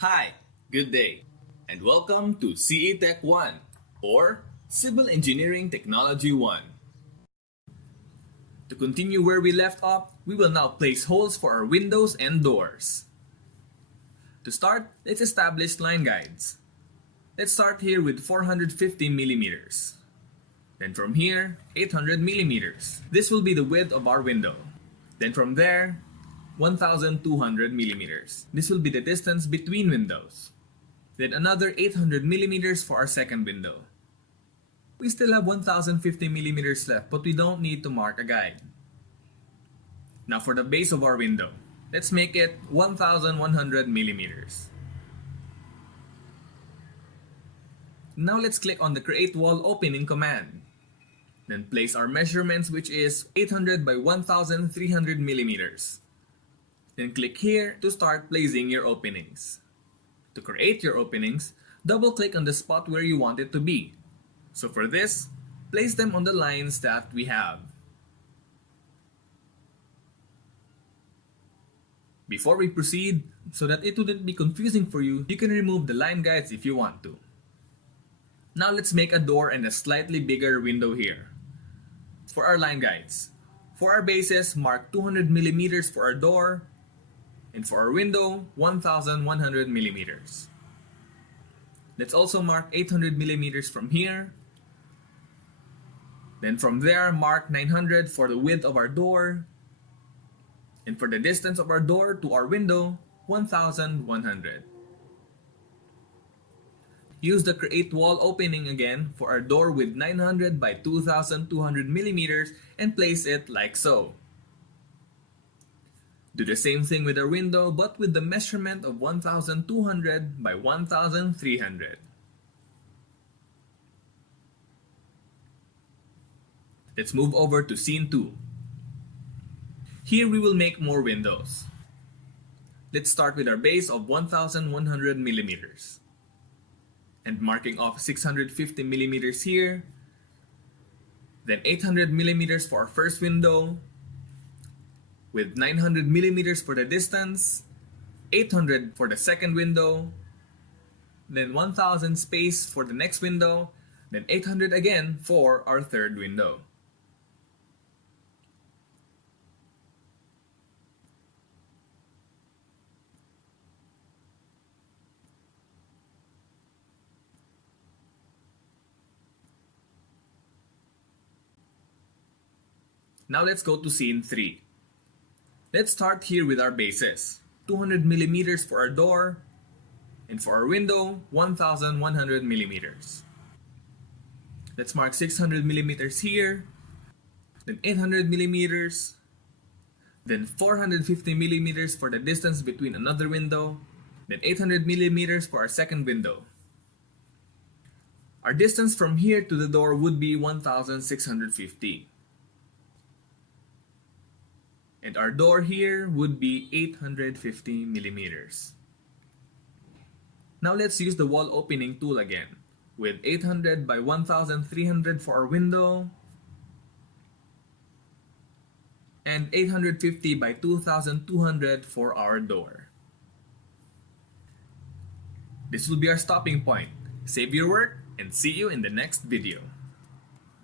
Hi, good day, and welcome to CE Tech 1 or Civil Engineering Technology 1. To continue where we left off, we will now place holes for our windows and doors. To start, let's establish line guides. Let's start here with 450 millimeters. Then from here, 800 millimeters. This will be the width of our window. Then from there, 1200 millimeters. This will be the distance between windows. Then another 800 millimeters for our second window. We still have 1050 millimeters left, but we don't need to mark a guide. Now for the base of our window, let's make it 1100 millimeters. Now let's click on the Create Wall Opening command. Then place our measurements, which is 800 by 1300 millimeters. Then click here to start placing your openings. To create your openings, double click on the spot where you want it to be. So for this, place them on the lines that we have. Before we proceed, so that it wouldn't be confusing for you, you can remove the line guides if you want to. Now let's make a door and a slightly bigger window here. For our line guides, for our bases, mark 200 millimeters for our door, and for our window, 1100 millimeters. Let's also mark 800 millimeters from here. Then from there, mark 900 for the width of our door. And for the distance of our door to our window, 1100. Use the Create Wall Opening again for our door with 900 by 2200 millimeters and place it like so. Do the same thing with our window, but with the measurement of 1200 by 1300. Let's move over to scene 2. Here we will make more windows. Let's start with our base of 1100 millimeters. And marking off 650 millimeters here. Then 800 millimeters for our first window. With 900 millimeters for the distance, 800 for the second window, then 1000 space for the next window, then 800 again for our third window. Now let's go to scene 3. Let's start here with our bases. 200 millimeters for our door, and for our window, 1100 millimeters. Let's mark 600 millimeters here, then 800 millimeters, then 450 millimeters for the distance between another window, then 800 millimeters for our second window. Our distance from here to the door would be 1650. And our door here would be 850 millimeters. Now let's use the wall opening tool again, with 800 by 1300 for our window, and 850 by 2200 for our door. This will be our stopping point. Save your work and see you in the next video.